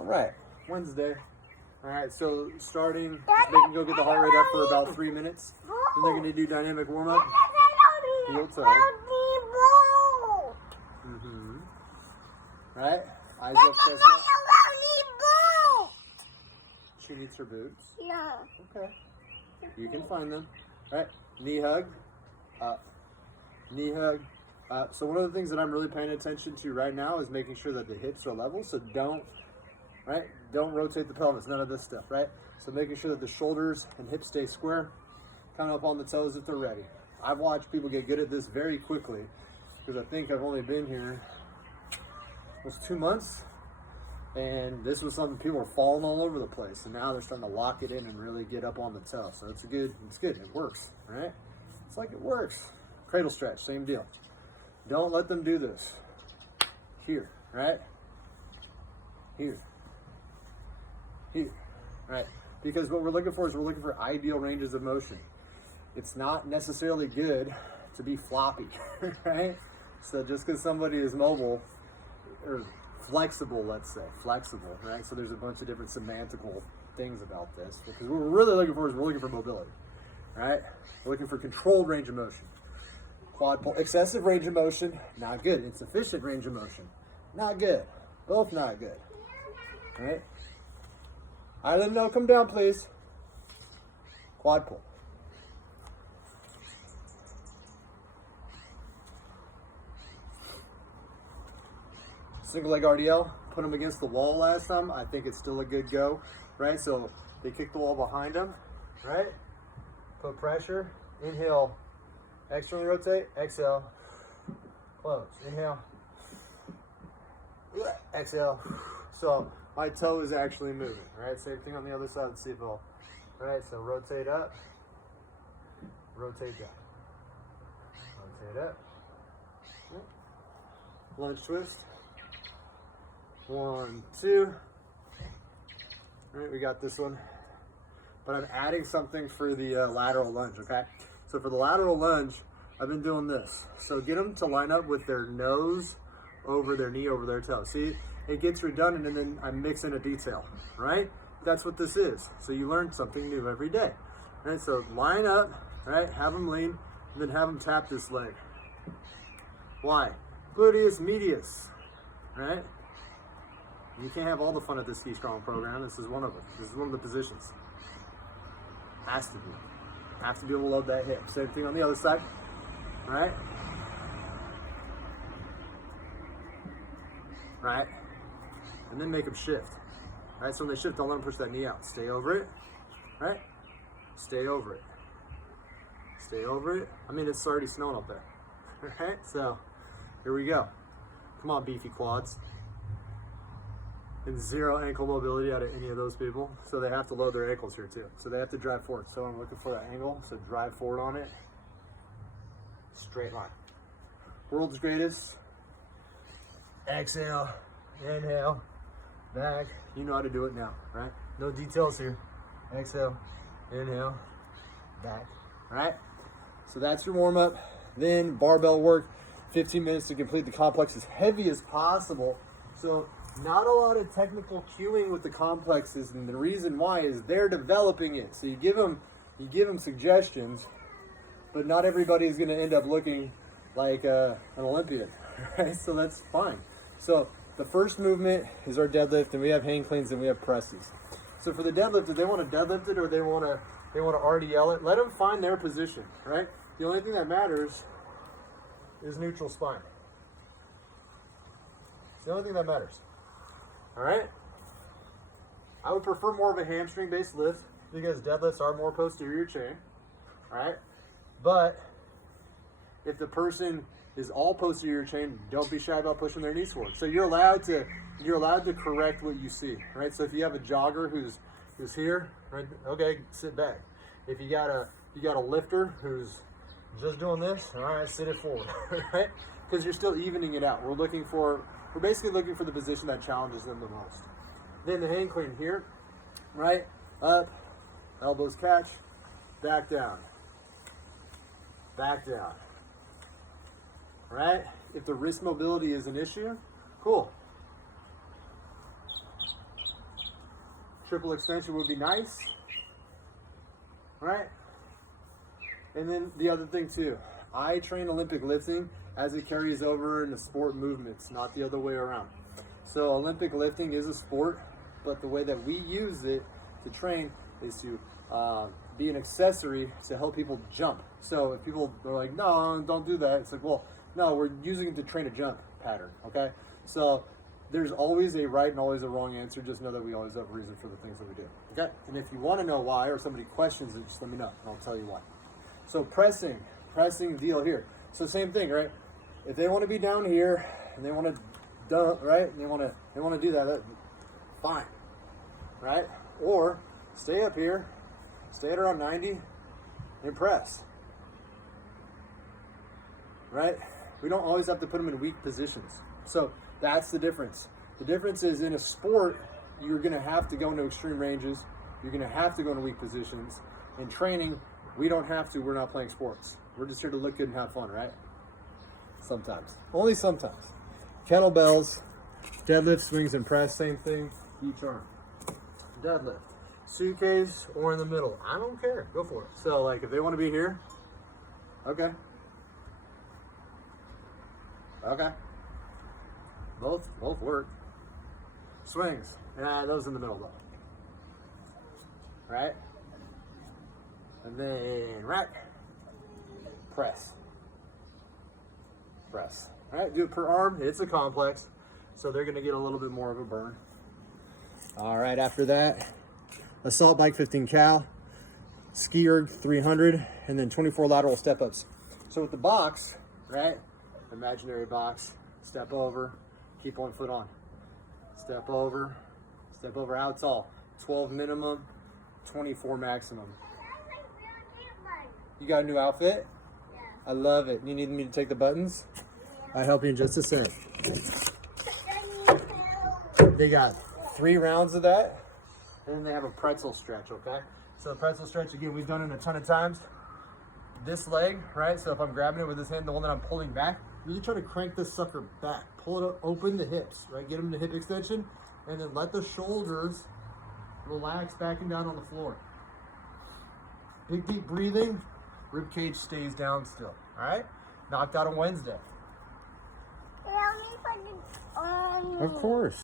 All right, Wednesday. All right, so starting, just make them go get the heart rate up for about 3 minutes. Then they're gonna do dynamic warm up, heel toe. Right, eyes up, chest up. She needs her boots. Yeah. Okay, you can find them. Right, knee hug, up, knee hug. So one of the things that I'm really paying attention to right now is making sure that the hips are level. So don't rotate the pelvis, none of this stuff, right? So making sure that the shoulders and hips stay square, kind of up on the toes if they're ready. I've watched people get good at this very quickly because I think I've only been here almost 2 months, and this was something people were falling all over the place, and now they're starting to lock it in and really get up on the toe. So it's good, it works, right? It's like it works. Cradle stretch, same deal. Don't let them do this. Here, right? Here, right? Because what we're looking for is we're looking for ideal ranges of motion. It's not necessarily good to be floppy, right? So just because somebody is mobile or flexible, let's say, flexible, right? So there's a bunch of different semantical things about this, because what we're really looking for is we're looking for mobility, right? We're looking for controlled range of motion. Quad pull, excessive range of motion, not good. Insufficient range of motion, not good. Both not good, right? All right, let them know, come down, please. Quad pull. Single leg RDL, put them against the wall last time. I think it's still a good go, right? So they kick the wall behind them, right? Put pressure, inhale, externally rotate, exhale, close, inhale, exhale. So my toe is actually moving, right? Same thing on the other side of the seat ball. All right, so rotate up, rotate down, rotate up, lunge twist. 1, 2. All right, we got this one. But I'm adding something for the lateral lunge, okay? So for the lateral lunge, I've been doing this. So get them to line up with their nose over their knee, over their toe. See, it gets redundant, and then I mix in a detail, right? That's what this is. So you learn something new every day. All right, so line up, right? Have them lean, and then have them tap this leg. Why? Gluteus medius, right? You can't have all the fun at this GetStrong program. This is one of them. This is one of the positions. Has to be. Have to be able to load that hip. Same thing on the other side. Right? Right? And then make them shift. Right? So when they shift, don't let them push that knee out. Stay over it. Right? Stay over it. Stay over it. I mean, it's already snowing up there. Right? So, here we go. Come on, beefy quads. And zero ankle mobility out of any of those people. So they have to load their ankles here too. So they have to drive forward. So I'm looking for that angle. So drive forward on it. Straight line. World's greatest. Exhale. Inhale. Back. You know how to do it now, right? No details here. Exhale. Inhale. Back. All right? So that's your warm up. Then barbell work. 15 minutes to complete the complex as heavy as possible. So not a lot of technical cueing with the complexes, and the reason why is they're developing it. So you give them suggestions, but not everybody is going to end up looking like an Olympian, right? So that's fine. So the first movement is our deadlift, and we have hang cleans and we have presses. So for the deadlift, if they want to deadlift it or they want to RDL it, let them find their position, right? The only thing that matters is neutral spine. It's the only thing that matters. All right? I would prefer more of a hamstring-based lift because deadlifts are more posterior chain. All right? But if the person is all posterior chain, don't be shy about pushing their knees forward. So you're allowed to correct what you see, right? So if you have a jogger who's here, right? Okay, sit back. If you got a lifter who's just doing this, all right, sit it forward, right? Because you're still evening it out. We're basically looking for the position that challenges them the most. Then the hang clean here, right? Up, elbows catch, back down, right? If the wrist mobility is an issue, cool. triple extension would be nice, right? And then the other thing too, I train Olympic lifting as it carries over into sport movements, not the other way around. So Olympic lifting is a sport, but the way that we use it to train is to be an accessory to help people jump. So if people are like, no, don't do that, it's like, well, no, we're using it to train a jump pattern, okay? So there's always a right and always a wrong answer. Just know that we always have a reason for the things that we do, okay? And if you want to know why, or somebody questions it, just let me know, and I'll tell you why. So pressing deal here. So same thing, right? If they want to be down here and they want to dump, right? And they want to do that, fine, right? Or stay up here, stay at around 90, and press, right? We don't always have to put them in weak positions. So that's the difference. The difference is in a sport, you're going to have to go into extreme ranges. You're going to have to go into weak positions. In training, we don't have to. We're not playing sports. We're just here to look good and have fun, right? Sometimes. Only sometimes. Kettlebells, deadlift, swings, and press, same thing. Each arm. Deadlift. Suitcase or in the middle. I don't care. Go for it. So, like, if they want to be here, okay. Okay. Both work. Swings. Those in the middle, though. Right? And then rack. Press. Press. All right, do it per arm. It's a complex, so they're going to get a little bit more of a burn. All right, after that, assault bike 15 cal, ski erg 300, and then 24 lateral step-ups. So with the box, right, imaginary box, step over, keep one foot on. Step over, out tall. 12 minimum, 24 maximum. You got a new outfit? Yeah. I love it. You need me to take the buttons? I'll help you in just a sec. They got 3 rounds of that, and then they have a pretzel stretch, okay? So the pretzel stretch, again, we've done it a ton of times. This leg, right? So if I'm grabbing it with this hand, the one that I'm pulling back, really try to crank this sucker back. Pull it up, open the hips, right? Get them to hip extension, and then let the shoulders relax back and down on the floor. Big, deep breathing. Rib cage stays down still, all right? Knocked out on Wednesday. Help me put it on. Of course.